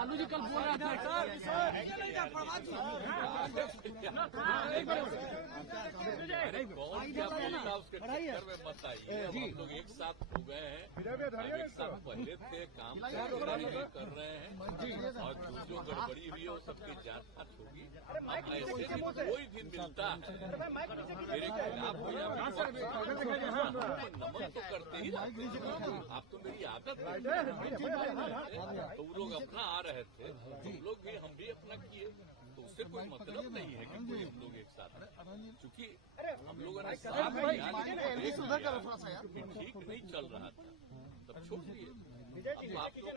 लालू जी कल बोल रहे थे अरे कौन क्या बोलता उसके चक्कर में मत आइए। हम लोग एक साथ हो गए हैं, एक साथ पहले थे, काम कर रहे हैं और जो गड़बड़ी हुई है वो सबकी जांच होगी। ऐसे कोई भी मिलता है मेरे खिलाफ हो या नमन तो करते ही आप तो मेरी आदत है। तो वो लोग अपना आ रहे थे, हम लोग भी हम भी अपना किए, तो उससे कोई मतलब नहीं है कि कोई हम लोग एक साथ हैं। क्योंकि हम लोगों ने साथ ठीक नहीं चल रहा था तब छोड़ दिए। अब आप लोग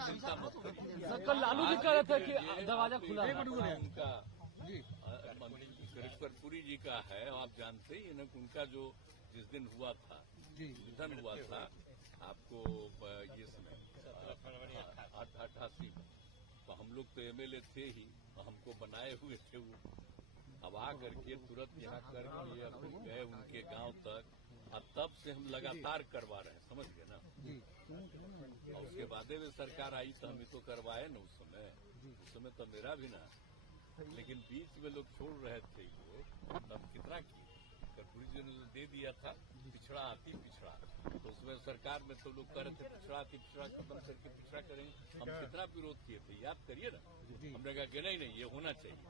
चिंता मत करिए। कल लालू जी कह रहे थे कि दरवाजा खुला है उनका सुरेश्वरपुरी जी का है, आप जानते ही ना उनका जो जिस दिन हुआ था निधन हुआ था आपको ये समय 88 में, तो हम लोग तो एमएलए थे ही, हमको बनाए हुए थे वो। अब आ करके तुरंत यहाँ करके अब गए उनके गांव तक, और तब से हम लगातार करवा रहे हैं, समझ गए ना। और उसके बाद में सरकार आई तो हम ही तो करवाए ना उस समय तो मेरा भी ना, लेकिन बीच में लोग छोड़ रहे थे वो, तब कितना किए। कर्पूरी जी ने दे दिया था पिछड़ा अति पिछड़ा, तो उसमें सरकार में तो लोग कह रहे थे पिछड़ा अति पिछड़ा खत्म करके पिछड़ा करेंगे। हम कितना विरोध किए थे याद करिए ना। हमने कहा कि नहीं ये होना चाहिए,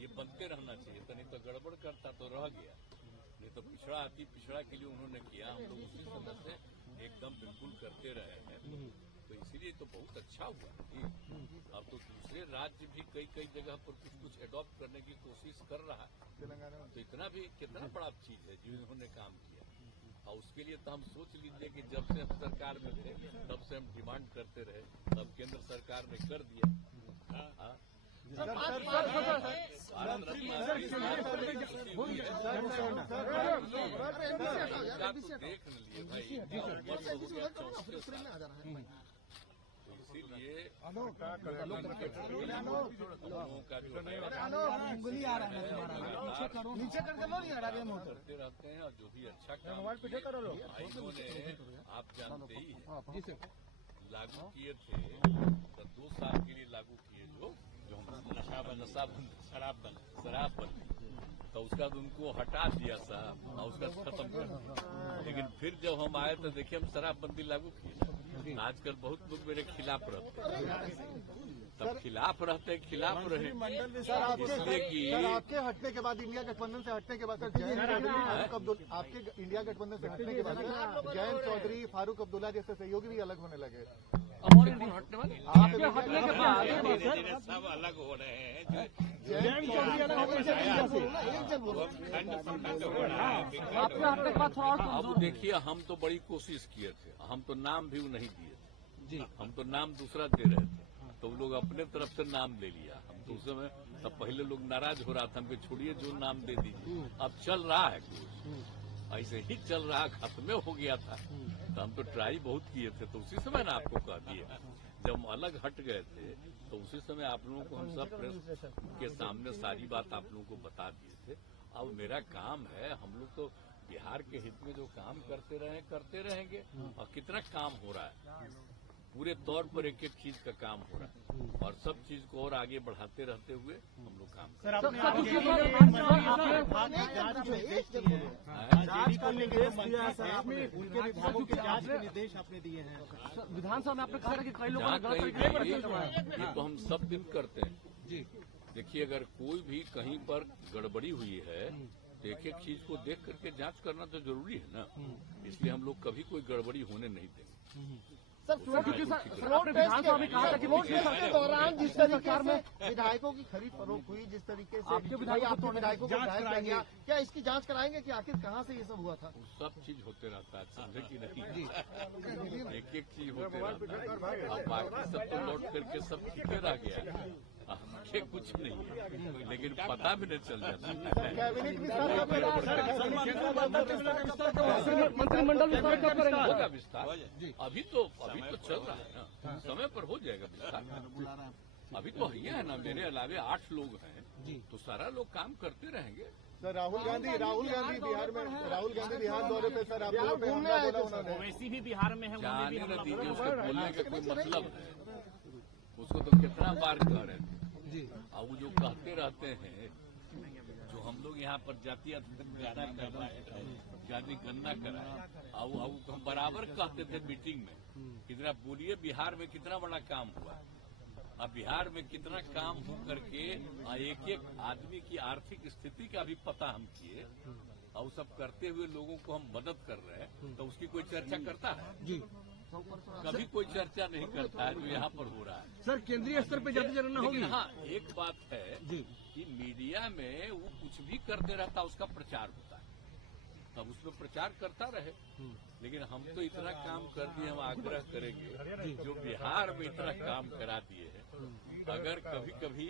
ये बनते रहना चाहिए, तो नहीं तो गड़बड़ करता तो रह गया। नहीं तो पिछड़ा अति पिछड़ा के लिए उन्होंने किया, हम लोग उसी समय से एकदम बिल्कुल करते रहे हैं। तो इसीलिए तो बहुत अच्छा हुआ। अब तो दूसरे राज्य भी कई जगह पर कुछ एडॉप्ट करने की कोशिश कर रहा है, तो इतना भी कितना बड़ा चीज है जो इन्होंने काम किया। और उसके लिए तो हम सोच लीजिए कि जब से हम सरकार में थे तब से हम डिमांड करते रहे, तब केंद्र सरकार ने कर दिया। देख लीजिए भाई, इसीलिए लोगों का जो करते रहते हैं, और जो भी अच्छा काम भाइयों ने आप जानते ही हैं लागू किए थे, तो 2 साल के लिए लागू किए जो हम शराब बंद, तो उसका तो उनको हटा दिया साहब और उसका खत्म कर दिया। लेकिन फिर जब हम आए तो देखिए हम शराबबंदी लागू किए। आजकल बहुत लोग मेरे खिलाफ रहते हैं, तब खिलाफ रहे, इसलिए कि आपके हटने के बाद, इंडिया गठबंधन से हटने के बाद सर, जयंत चौधरी आपके इंडिया गठबंधन से हटने के बाद जयंत चौधरी फारूक अब्दुल्ला जैसे सहयोगी भी अलग होने लगे। हटने वाले आपके हटने के बाद सब अलग हो रहे हैं। जयंत चौधरी अलग हो गए, आपके हटने के बाद अब देखिए हम तो बड़ी कोशिश किए थे, हम तो नाम भी नहीं दिए थे, हम तो नाम दूसरा दे रहे थे, तो लोग अपने तरफ से नाम ले लिया। हम तो उस समय तब पहले लोग नाराज हो रहा था, हमको छोड़िए जो नाम दे दीजिए। अब चल रहा है कुछ ऐसे ही चल रहा, खत्म हो गया था, तो हम तो ट्राई बहुत किए थे। तो उसी समय ना आपको कह दिया, जब हम अलग हट गए थे तो उसी समय आप लोगों को हम सब प्रेस के सामने सारी बात आप लोगों को बता दिए थे। अब मेरा काम है, हम लोग तो बिहार के हित में जो काम करते रहेंगे, और कितना काम हो रहा है, पूरे तौर पर एक चीज का काम हो रहा है, और सब चीज को और आगे बढ़ाते रहते हुए हम लोग काम कर रहे हैं। विधानसभा में आपने कहा कि कई लोग ये तो हम सब दिन करते हैं जी। देखिए अगर कोई भी कहीं पर गड़बड़ी हुई है तो एक चीज को देख करके जांच करना तो जरूरी है ना, इसलिए हम लोग कभी कोई गड़बड़ी होने नहीं देंगे। सर, विधानसभा में कहा था कि के दौरान जिस सरकार में विधायकों की खरीद फरोख्त हुई, जिस तरीके से आपके विधायकों को विधायक किया गया, क्या इसकी जांच कराएंगे कि आखिर कहां से ये सब हुआ था? सब चीज होते रहता है, समझे कि नहीं, एक चीज होते रहता है। अब बाकी सब तो लौट करके सब ठीके रह गया, हमके कुछ नहीं है, लेकिन पता भी नहीं चल जाता। मंत्रिमंडल विस्तार कब करेंगे? होगा विस्तार, अभी तो चल रहा है ना, समय पर हो जाएगा विस्तार। अभी तो है ना, मेरे अलावे 8 लोग हैं, तो सारा लोग काम करते रहेंगे। सर राहुल गांधी बिहार में, दौरे पे सर, आप ओवैसी भी बिहार में है, जाने न दीजिए, उसके बोलने का कोई मतलब है। उसको तो कितना बार कह रहे थे जी। और वो जो कहते रहते हैं, जो हम लोग यहाँ पर जातीय गणना कराए, जाति गणना कराए, और हम बराबर कहते थे मीटिंग में, कितना बोलिए बिहार में कितना बड़ा काम हुआ। अब बिहार में कितना काम हो करके एक एक आदमी की आर्थिक स्थिति का भी पता हम किए, और सब करते हुए लोगों को हम मदद कर रहे हैं, तो उसकी कोई चर्चा करता है? जी कभी कोई चर्चा नहीं करता है जो यहाँ पर हो रहा है। सर, केंद्रीय स्तर पे जाति जनगणना होगी। लेकिन हाँ, एक बात है जी। कि मीडिया में वो कुछ भी करते रहता, उसका प्रचार होता है, तब उसमें प्रचार करता रहे। लेकिन हम तो इतना काम कर दिए, हम आग्रह करेंगे जो बिहार में इतना काम करा दिए हैं, अगर कभी कभी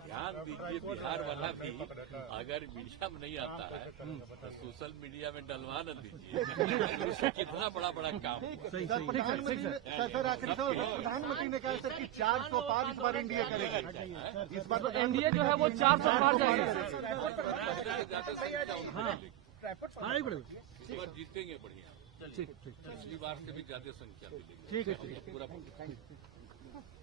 ध्यान दीजिए, बिहार वाला भी अगर मीडिया में नहीं आता है तो सोशल मीडिया में डलवा न दीजिए, कितना बड़ा बड़ा काम। सर, प्रधानमंत्री ने कहा सर कि 400 पार इस बार एनडीए करेगी। इस बार एनडीए जो है वो 400 पार जाएगी। ज्यादा संख्या उनकी हाँ, इस बार जीतेंगे बढ़िया, ठीक। पिछली बार से भी ज्यादा संख्या मिलेगी। ठीक है। पूरा